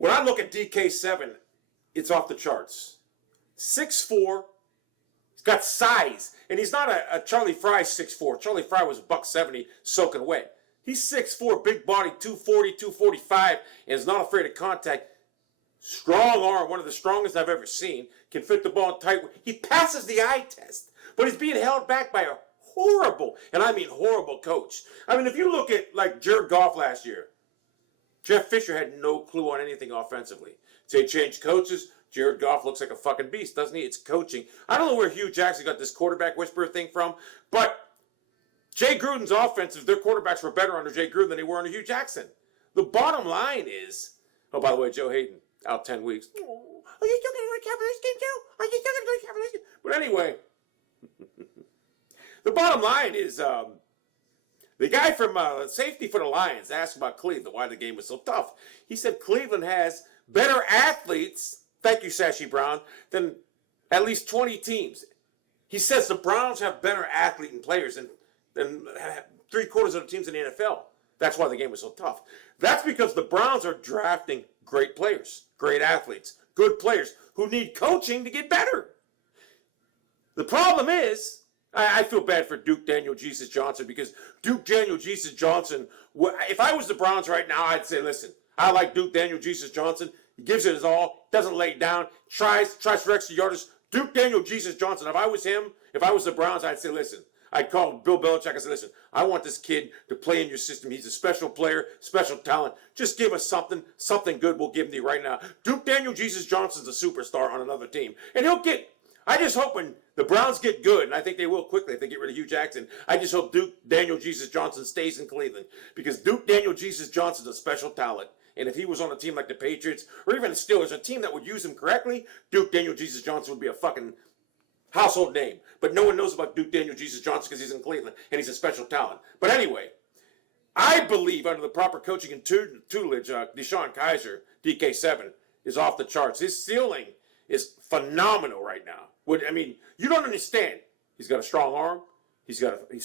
When I look at DK7, it's off the charts. 6'4", he's got size, and he's not a Charlie Fry 6'4". Charlie Fry was $170 soaking wet. He's 6'4", big body, 240, 245, and is not afraid of contact. Strong arm, one of the strongest I've ever seen. Can fit the ball tight. He passes the eye test, but he's being held back by a horrible, and I mean horrible, coach. I mean, if you look at, like, Jared Goff last year, Jeff Fisher had no clue on anything offensively. They changed coaches. Jared Goff looks like a fucking beast, doesn't he? It's coaching. I don't know where Hugh Jackson got this quarterback whisperer thing from, but Jay Gruden's offenses, their quarterbacks were better under Jay Gruden than they were under Hugh Jackson. The bottom line is, oh, by the way, Joe Hayden, out 10 weeks. Oh, are you still going to recover this game, Joe? Are you still going to recover this game? But anyway, the bottom line is, the guy from safety for the Lions asked about Cleveland, why the game was so tough. He said Cleveland has better athletes, thank you, Sashi Brown, than at least 20 teams. He says the Browns have better athlete and players than three-quarters of the teams in the NFL. That's why the game was so tough. That's because the Browns are drafting great players, great athletes, good players who need coaching to get better. The problem is, I feel bad for Duke Daniel Jesus Johnson because Duke Daniel Jesus Johnson, if I was the Browns right now, I'd say, listen, I like Duke Daniel Jesus Johnson. He gives it his all, doesn't lay down, tries for extra yardage. Duke Daniel Jesus Johnson, if I was him, if I was the Browns, I'd say, listen, I'd call Bill Belichick and say, listen, I want this kid to play in your system. He's a special player, special talent. Just give us something good we'll give him to you right now. Duke Daniel Jesus Johnson's a superstar on another team. And he'll get, I just hope when the Browns get good, and I think they will quickly if they get rid of Hugh Jackson, I just hope Duke Daniel Jesus Johnson stays in Cleveland because Duke Daniel Jesus Johnson's a special talent. And if he was on a team like the Patriots or even the Steelers, a team that would use him correctly, Duke Daniel Jesus Johnson would be a fucking household name. But no one knows about Duke Daniel Jesus Johnson because he's in Cleveland and he's a special talent. But anyway, I believe under the proper coaching and tutelage, DeShone Kizer, DK7, is off the charts. His ceiling is phenomenal right now. I mean, you don't understand. He's got a strong arm. He's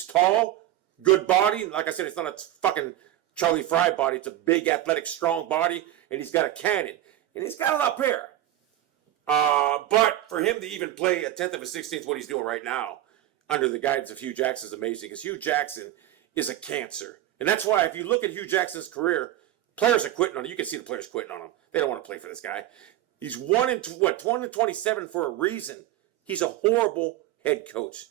tall, good body. Like I said, it's not a fucking Charlie Fry body. It's a big, athletic, strong body, and he's got a cannon. And he's got a lot of power. But for him to even play a tenth of a 16th what he's doing right now under the guidance of Hugh Jackson is amazing because Hugh Jackson is a cancer. And that's why if you look at Hugh Jackson's career, players are quitting on him. You can see the players quitting on him. They don't want to play for this guy. He's 1-27 for a reason. He's a horrible head coach.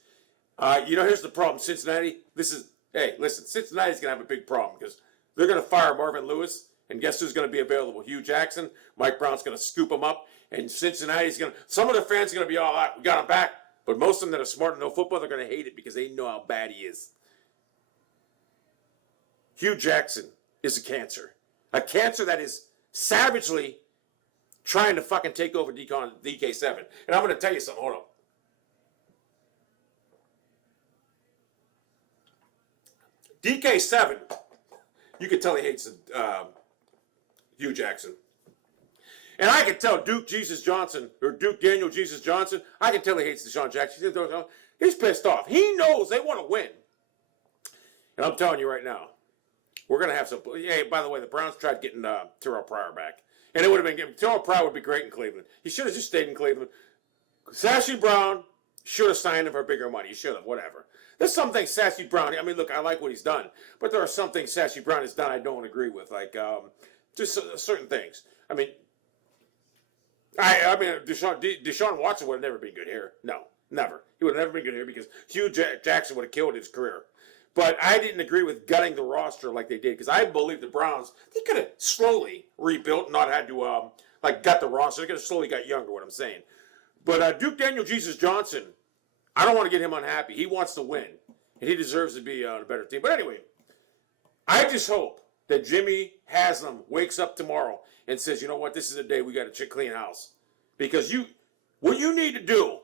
Here's the problem. Cincinnati, Cincinnati's going to have a big problem because they're going to fire Marvin Lewis, and guess who's going to be available? Hugh Jackson. Mike Brown's going to scoop him up, and Cincinnati's going to, some of the fans are going to be all out. We got him back. But most of them that are smart and know football, they're going to hate it because they know how bad he is. Hugh Jackson is a cancer. A cancer that is savagely trying to fucking take over DK7. And I'm going to tell you something. Hold on. DK7, you can tell he hates Hugh Jackson. And I can tell Duke Jesus Johnson, or Duke Daniel Jesus Johnson, I can tell he hates DeShone Jackson. He's pissed off. He knows they want to win. And I'm telling you right now, we're going to have some. Hey, by the way, the Browns tried getting Terrell Pryor back. And it would have been, Terrell Pryor would be great in Cleveland. He should have just stayed in Cleveland. Sassy Brown should have signed him for bigger money. He should have, whatever. There's some things Sassy Brown, I mean, look, I like what he's done. But there are some things Sassy Brown has done I don't agree with. Like, just certain things. I mean, Deshaun Watson would have never been good here. No, never. He would have never been good here because Hugh Jackson would have killed his career. But I didn't agree with gutting the roster like they did because I believe the Browns, they could have slowly rebuilt, not had to gut the roster. They could have slowly got younger, what I'm saying. But Duke Daniel Jesus Johnson, I don't want to get him unhappy. He wants to win, and he deserves to be on a better team. But anyway, I just hope that Jimmy Haslam wakes up tomorrow and says, you know what, this is the day we got to clean house. Because what you need to do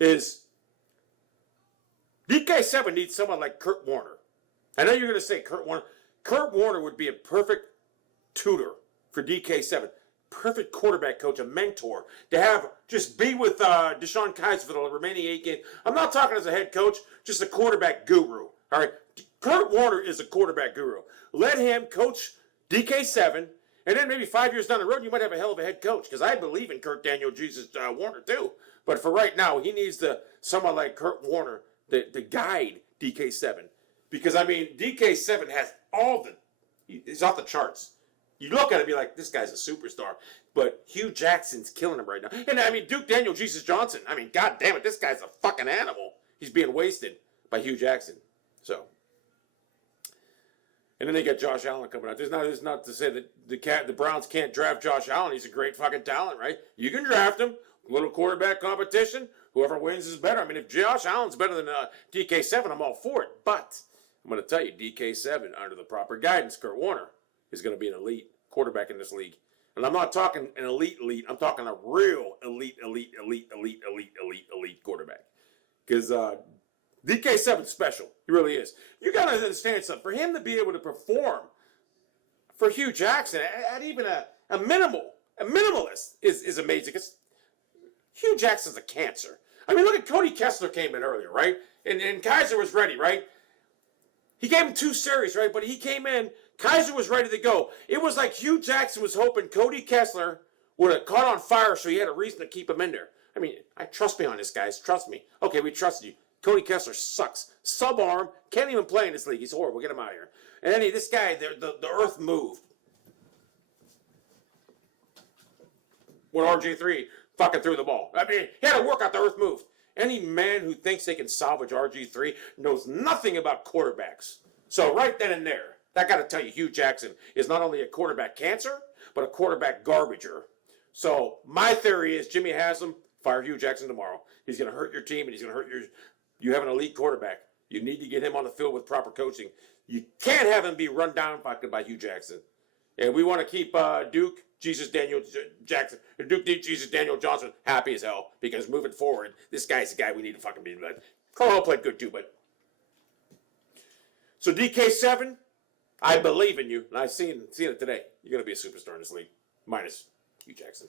is DK7 needs someone like Kurt Warner. I know you're going to say Kurt Warner. Kurt Warner would be a perfect tutor for DK7. Perfect quarterback coach, a mentor, to have just be with DeShone Kizer for the remaining 8 games. I'm not talking as a head coach, just a quarterback guru. All right, Kurt Warner is a quarterback guru. Let him coach DK7 And then maybe 5 years down the road, you might have a hell of a head coach. Because I believe in Kurt Daniel, Jesus Warner too. But for right now, he needs someone like Kurt Warner to guide DK7. Because I mean, DK7 has he's off the charts. You look at him and be like, this guy's a superstar. But Hugh Jackson's killing him right now. And I mean, Duke Daniel, Jesus Johnson. I mean, god damn it, this guy's a fucking animal. He's being wasted by Hugh Jackson. So. And then they got Josh Allen coming out. There's not to say that the Browns can't draft Josh Allen. He's a great fucking talent, right? You can draft him. Little quarterback competition. Whoever wins is better. I mean, if Josh Allen's better than DK7, I'm all for it. But I'm going to tell you, DK7, under the proper guidance, Kurt Warner, is going to be an elite quarterback in this league. And I'm not talking an elite. I'm talking a real elite quarterback. Because DK7's special. He really is. You got to understand something. For him to be able to perform for Hugh Jackson at even a minimalist is amazing. Because Hugh Jackson's a cancer. I mean, look at Cody Kessler came in earlier, right? And Kizer was ready, right? He gave him 2 series, right? But he came in, Kizer was ready to go. It was like Hugh Jackson was hoping Cody Kessler would have caught on fire so he had a reason to keep him in there. I mean, trust me on this, guys. Trust me. Okay, we trust you. Cody Kessler sucks. Sub-arm. Can't even play in this league. He's horrible. Get him out of here. And then this guy, the earth moved. When RG3 fucking threw the ball. I mean, he had to work out the earth moved. Any man who thinks they can salvage RG3 knows nothing about quarterbacks. So right then and there, I got to tell you, Hugh Jackson is not only a quarterback cancer, but a quarterback garbager. So my theory is Jimmy Haslam, fire Hugh Jackson tomorrow. He's going to hurt your team, and he's going to hurt you have an elite quarterback. You need to get him on the field with proper coaching. You can't have him be run down by Hugh Jackson. And we want to keep Duke Jesus Daniel Johnson happy as hell, because moving forward, this guy's the guy we need to fucking be. But Carl played good too, but so DK7, I believe in you, and I've seen it today. You're gonna be a superstar in this league, minus Hugh Jackson.